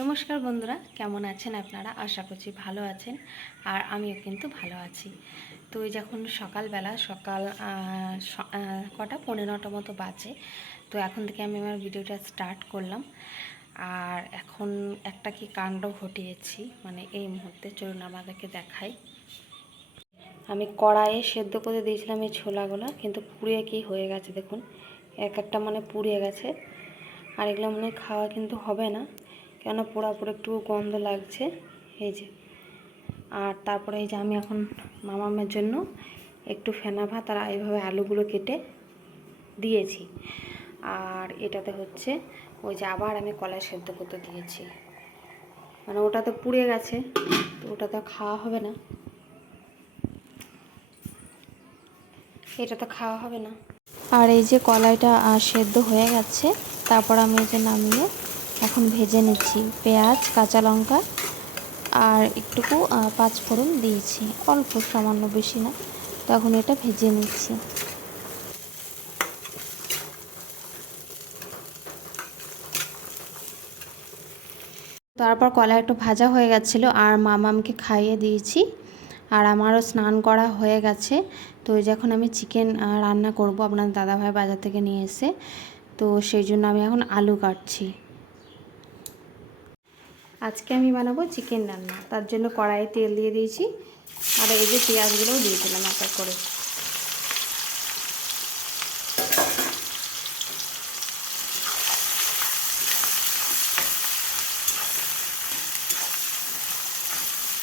নমস্কার বন্ধুরা, কেমন আছেন আপনারা? আশা করছি ভালো আছেন। আর আমিও কিন্তু ভালো আছি। তো এই যখন সকালবেলা কটা 15টা মতো বাজে। তো এখন থেকে আমি আমার ভিডিওটা স্টার্ট করলাম। আর এখন একটা কি কাণ্ড ঘটিয়েছি, মানে এই মুহূর্তে চলুন আমাদেরকে দেখাই। আমি কড়াইয়ে সেদ্ধ করে দিয়েছিলাম এই ছোলাগুলো, কিন্তু পুড়িয়ে কি হয়ে গেছে দেখুন। এক একটা মানে পুড়িয়ে গেছে। আর এগুলো মনে হয় খাওয়া কিন্তু হবে না, কেন পোড়াপুরি একটু গন্ধ লাগছে। এই যে, আর তারপরে এই যে আমি এখন মামামের জন্য একটু ফেনা ভাত আর এইভাবে আলুগুলো কেটে দিয়েছি। আর এটাতে হচ্ছে ওই যে আবার আমি কলাই সেদ্ধ করতে দিয়েছি, মানে ওটা তো পুড়ে গেছে, তো ওটা তো খাওয়া হবে না, এটা তো খাওয়া হবে না। আর এই যে কলাইটা সেদ্ধ হয়ে গেছে, তারপর আমি এই যে নামিয়ে এখন ভেজে নিচ্ছি। পেঁয়াজ, কাঁচা লঙ্কা আর একটুকু পাঁচফোড়ন দিয়েছি, অল্প সামান্য, বেশি না। তখন এটা ভেজে নিচ্ছি। তারপর কলা একটু ভাজা হয়ে গেছিলো আর মামামকে খাইয়ে দিয়েছি। আর আমারও স্নান করা হয়ে গেছে। তো যখন আমি চিকেন রান্না করব, আপনার দাদাভাই বাজার থেকে নিয়ে এসে, তো সেই জন্য আমি এখন আলু কাটছি। আজকে আমি বানাবো চিকেন রান্না, তার জন্য কড়াইয়ে তেল দিয়ে দিয়েছি। আর এই যে পেঁয়াজগুলোও দিয়ে দিলাম এক এক করে।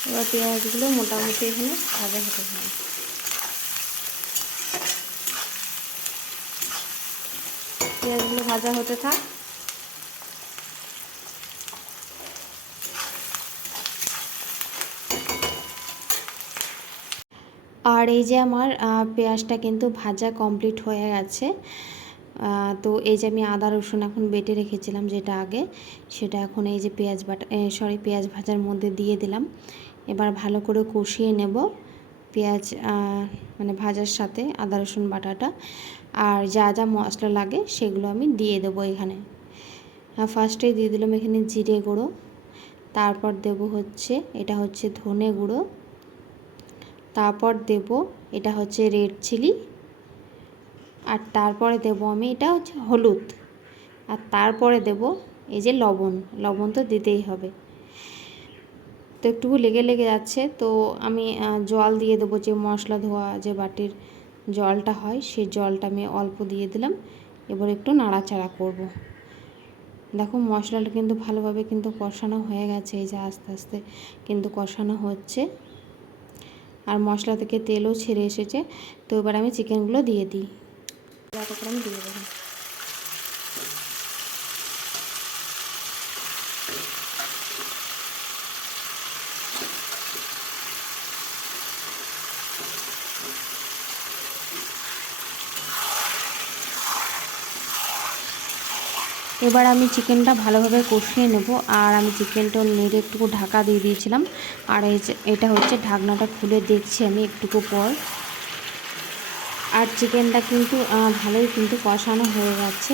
এবার পেঁয়াজগুলো মোটামুটি এখানে ভাজা হতে হবে। পেঁয়াজগুলো ভাজা হতে থাক। আর এই যে আমার পেঁয়াজটা কিন্তু ভাজা কমপ্লিট হয়ে গেছে। তো এই যে আমি আদা রসুন এখন বেটে রেখেছিলাম যেটা আগে, সেটা এখন এই যে পেঁয়াজ ভাজার মধ্যে দিয়ে দিলাম। এবার ভালো করে কষিয়ে নেব পেঁয়াজ মানে ভাজার সাথে আদা রসুন বাটাটা। আর যা যা মশলা লাগে সেগুলো আমি দিয়ে দেবো এখানে। ফার্স্টেই দিয়ে দিলাম এখানে জিরে গুঁড়ো, তারপর দেব হচ্ছে এটা হচ্ছে ধনে গুঁড়ো, তারপর দেব এটা হচ্ছে রেড চিলি, আর তারপরে দেব আমি এটা হচ্ছে হলুদ, আর তারপরে দেব এই যে লবণ। লবণ তো দিতেই হবে। তো একটু লেগে লেগে যাচ্ছে, তো আমি জল দিয়ে দেবো, যে মশলা ধোয়া যে বাটির জলটা হয় সেই জলটা আমি অল্প দিয়ে দিলাম। এবার একটু নাড়াচাড়া করব। দেখো মশলাটা কিন্তু ভালোভাবে কিন্তু কষানো হয়ে গেছে, এই যে আস্তে আস্তে কিন্তু কষানো হচ্ছে, আর মশলা থেকে তেলও ছেড়ে এসেছে। তো এবার আমি চিকেনগুলো দিয়ে দিই, করে আমি দিয়ে দেবো। এবার আমি চিকেনটা ভালোভাবে কষিয়ে নেব। আর আমি চিকেনটা নেড়ে একটু ঢাকা দিয়ে দিয়েছিলাম। আর এই যে এটা হচ্ছে ঢাকনাটা খুলে দেখছি আমি একটুকু পর। আর চিকেনটা কিন্তু ভালোই কিন্তু কষানো হয়ে যাচ্ছে।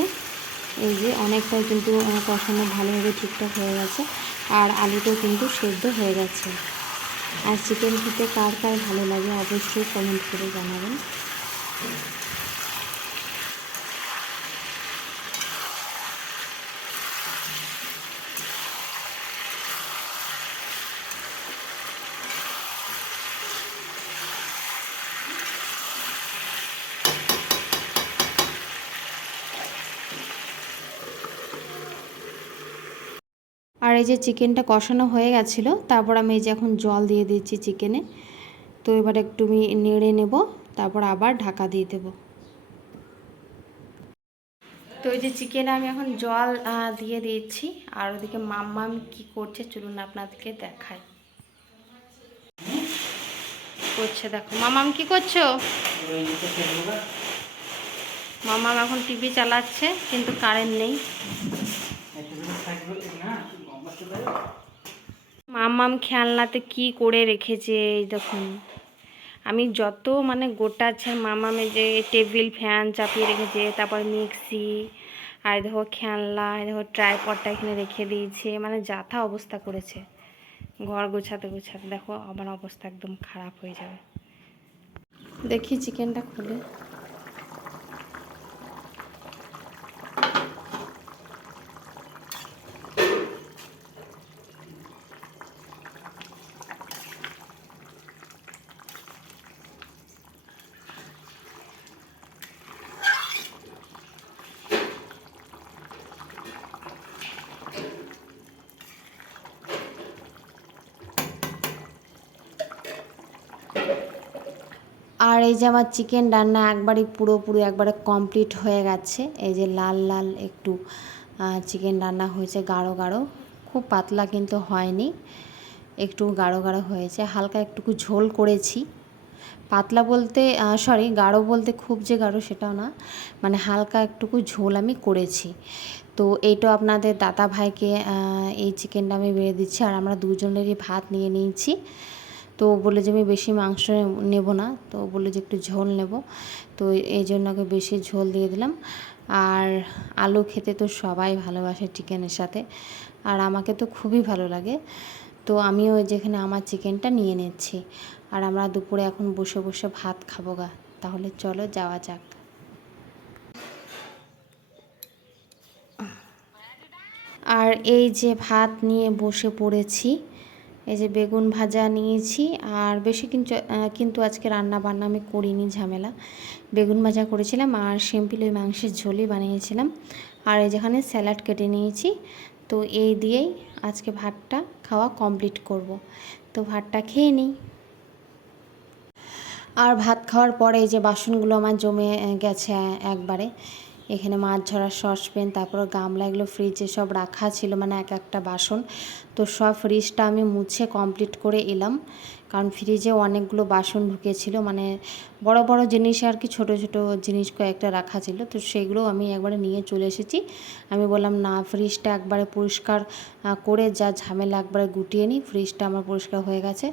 এই যে অনেকটাই কিন্তু কষানো ভালোভাবে ঠিকঠাক হয়ে গেছে। আর আলুটাও কিন্তু সেদ্ধ হয়ে গেছে। আর চিকেন খেতে কার কার ভালো লাগে অবশ্যই কমেন্ট করে জানাবেন। আর এই যে চিকেনটা কষানো হয়ে গেছিলো, তারপর আমি এই যে এখন জল দিয়ে দিচ্ছি চিকেনে। তো এবার একটু আমি নেড়ে নেব, তারপর আবার ঢাকা দিয়ে দেব। তো এই যে চিকেনে আমি এখন জল দিয়ে দিয়েছি। আর ওদিকে মাম্মাম কি করছে চলুন আপনাদেরকে দেখাই। করছে দেখো, মামাম কি করছো? মামাম এখন টিভি চালাচ্ছে, কিন্তু কারেন্ট নেই। মামাম খেলনাতে কি করে রেখেছে এই দেখুন। আমি যত মানে গোটাচ্ছে মামামে, যে টেবিল ফ্যান চাপিয়ে রেখেছে, তারপর মিক্সি, আর দেখো খেলনা, দেখো ট্রাইপডটা এখানে রেখে দিয়েছে, মানে যাতা অবস্থা করেছে। ঘর গোছাতে গোছাতে দেখো আমার অবস্থা একদম খারাপ হয়ে যাবে। দেখি চিকেনটা খুলে। আর এই যে আমার চিকেন রান্না একবারই পুরোপুরি একবারে কমপ্লিট হয়ে গেছে। এই যে লাল লাল একটু চিকেন রান্না হয়েছে, গাঢ় গাঢ়, খুব পাতলা কিন্তু হয়নি, একটু গাঢ় গাঢ় হয়েছে। হালকা একটুকু ঝোল করেছি, পাতলা বলতে সরি গাঢ় বলতে খুব যে গাঢ় সেটাও না, মানে হালকা একটুকু ঝোল আমি করেছি। তো এইটা আপনাদের দাদা ভাইকে এই চিকেনটা আমি বেড়ে দিচ্ছি, আর আমরা দুজনেরই ভাত নিয়ে নিয়েছি। তো বলে যে আমি বেশি মাংস নেব না, তো বলে যে একটু ঝোল নেব, তো এই জন্য ওকে বেশি ঝোল দিয়ে দিলাম। আর আলু খেতে তো সবাই ভালোবাসে চিকেনের সাথে, আর আমাকে তো খুবই ভালো লাগে। তো আমিও যেখানে আমার চিকেনটা নিয়ে নিচ্ছি, আর আমরা দুপুরে এখন বসে বসে ভাত খাবো গা। তাহলে চলো যাওয়া যাক। আর এই যে ভাত নিয়ে বসে পড়েছি, এই যে বেগুন ভাজা নিয়েছি, আর বেশি কিন্তু আজকে রান্না বান্না আমি করিনি, ঝামেলা। বেগুন ভাজা করেছিলাম আর সিম্পল ওই মাংসের ঝোলই বানিয়েছিলাম, আর এই যেখানে স্যালাড কেটে নিয়েছি। তো এই দিয়েই আজকে ভাতটা খাওয়া কমপ্লিট করব। তো ভাতটা খেয়ে নিই। আর ভাত খাওয়ার পরে এই যে বাসনগুলো আমার জমে গেছে একবারে। এখানে মাছ ধরার সসপ্যান, তারপর গামলা, এগুলো ফ্রিজে সব রাখা ছিল, মানে এক একটা বাসন। তো সব ফ্রিজটা আমি মুছে কমপ্লিট করে এলাম, কারণ ফ্রিজে অনেকগুলো বাসন ঢুকেছিল, মানে বড় বড় জিনিস আর কি, ছোট ছোট জিনিস কয়েকটা রাখা ছিল। তো সেগুলো আমি একবারে নিয়ে চলে এসেছি। আমি বললাম না, ফ্রিজটা একবারে পরিষ্কার করে যা ঝামেলা একবারে গুটিয়ে নিই। ফ্রিজটা আমার পরিষ্কার হয়ে গেছে,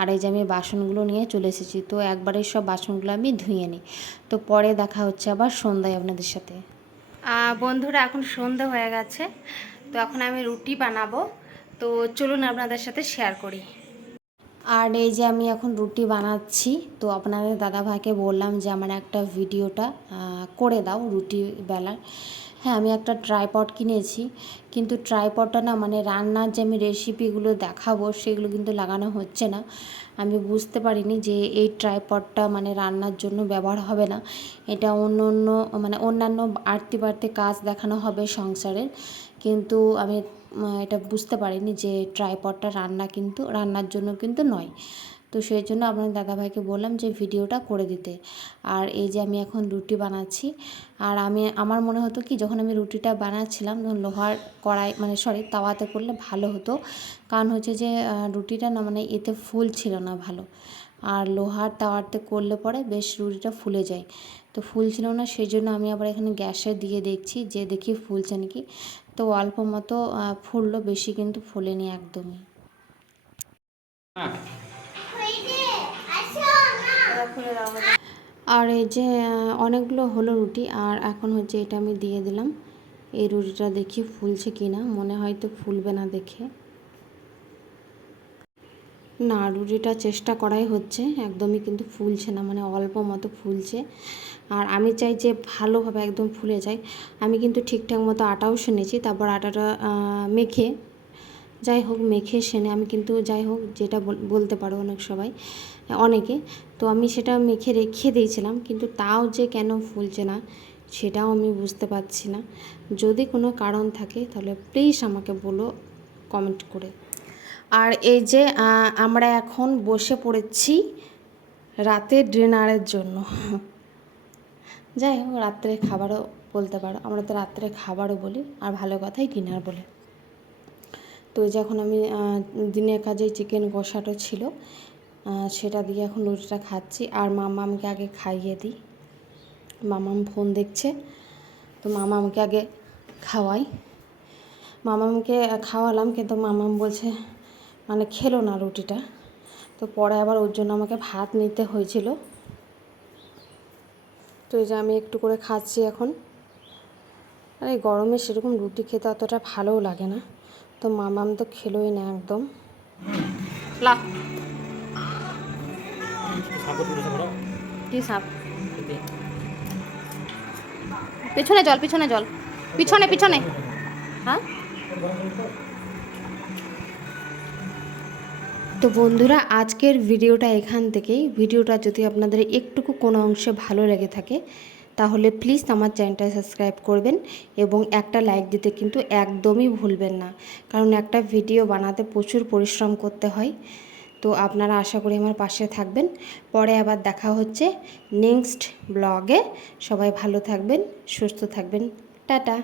আর এই যে আমি বাসনগুলো নিয়ে চলে এসেছি। তো একবারে সব বাসনগুলো আমি ধুয়ে নিই। তো পরে দেখা হচ্ছে আবার সন্ধ্যায় আপনাদের সাথে। বন্ধুরা, এখন সন্ধ্যা হয়ে গেছে, তো এখন আমি রুটি বানাবো। তো চলুন আপনাদের সাথে শেয়ার করি। আর এই যে আমি এখন রুটি বানাচ্ছি। তো আপনাদের দাদাভাইকে বললাম যে আমার একটা ভিডিওটা করে দাও রুটি বেলার। হ্যাঁ, আমি একটা ট্রাইপড কিনেছি, কিন্তু ট্রাইপডটা না, মানে রান্নার যে আমি রেসিপিগুলো দেখাবো সেগুলো কিন্তু লাগানো হচ্ছে না। আমি বুঝতে পারিনি যে এই ট্রাইপডটা মানে রান্নার জন্য ব্যবহার হবে না, এটা অন্যান্য বাড়তি কাজ দেখানো হবে সংসারের। কিন্তু আমি এটা বুঝতে পারিনি যে ট্রাইপডটা রান্নার জন্য কিন্তু নয়। তো সেই জন্য আপনার দাদাভাইকে বললাম যে ভিডিওটা করে দিতে। আর এই যে আমি এখন রুটি বানাচ্ছি। আর আমার মনে হতো কি, যখন আমি রুটিটা বানাচ্ছিলাম তখন লোহার কড়াই, মানে সরি তাওয়াতে করলে ভালো হতো, কারণ হচ্ছে যে রুটিটা না, মানে এতে ফুল ছিল না ভালো। আর লোহার তাওয়াতে করলে পরে বেশ রুটিটা ফুলে যায়, তো ফুল ছিল না, সেই জন্য আমি আবার এখানে গ্যাসে দিয়ে দেখছি যে দেখি ফুলছে নাকি। তো অল্প মতো ফুললো, বেশি কিন্তু ফোলেনি একদমই। আর এই যে অনেকগুলো হলো রুটি, আর এখন হচ্ছে এটা আমি দিয়ে দিলাম। এই রুটিটা দেখি ফুলছে কি না, মনে হয়তো ফুলবে না দেখে। না, রুটিটা চেষ্টা করাই হচ্ছে, একদমই কিন্তু ফুলছে না, মানে অল্প মতো ফুলছে। আর আমি চাই যে ভালোভাবে একদম ফুলে যায়। আমি কিন্তু ঠিকঠাক মতো আটাও শুনেছি, তারপর আটাটা মেখে সেনে আমি কিন্তু যেটা বলতে পারো অনেকে, তো আমি সেটা মেখে রেখে দিয়েছিলাম, কিন্তু তাও যে কেন ফুলছে না সেটাও আমি বুঝতে পারছি না। যদি কোনো কারণ থাকে তাহলে প্লিজ আমাকে বলো কমেন্ট করে। আর এই যে আমরা এখন বসে পড়েছি রাতের ডিনারের জন্য। যাই হোক, রাত্রে খাবারও বলতে পারো, আমরা তো রাত্রে খাবারও বলি, আর ভালো কথাই ডিনার বলে। তো যখন আমি দিনের কাজে চিকেন কষাটা ছিল, সেটা দিয়ে এখন রুটিটা খাচ্ছি। আর মামামকে আগে খাইয়ে দিই, মামাম ফোন দেখছে, তো মামামকে আগে খাওয়াই। মামামকে খাওয়ালাম, কিন্তু মামাম বলছে, মানে খেলো না রুটিটা। তো পরে আবার ওর জন্য আমাকে ভাত নিতে হয়েছিল। তো এই যে আমি একটু করে খাচ্ছি এখন। আর এই গরমে সেরকম রুটি খেতে অতটা ভালোও লাগে না, তো মামাম তো খেলোই না একদম। লা কি সাপ? পিছনে জল, পিছনে জল, পিছনে পিছনে। হ্যাঁ, তো বন্ধুরা আজকের ভিডিওটা এখান থেকেই। ভিডিওটা যদি আপনাদের একটুকু কোনো অংশে ভালো লেগে থাকে তাহলে প্লিজ আমার চ্যানেলটা সাবস্ক্রাইব করবেন এবং একটা লাইক দিতে কিন্তু একদমই ভুলবেন না, কারণ একটা ভিডিও বানাতে প্রচুর পরিশ্রম করতে হয়। তো আপনারা আশা করি আমার পাশে থাকবেন। পরে আবার দেখা হচ্ছে নেক্সট ব্লগে। সবাই ভালো থাকবেন, সুস্থ থাকবেন। টাটা।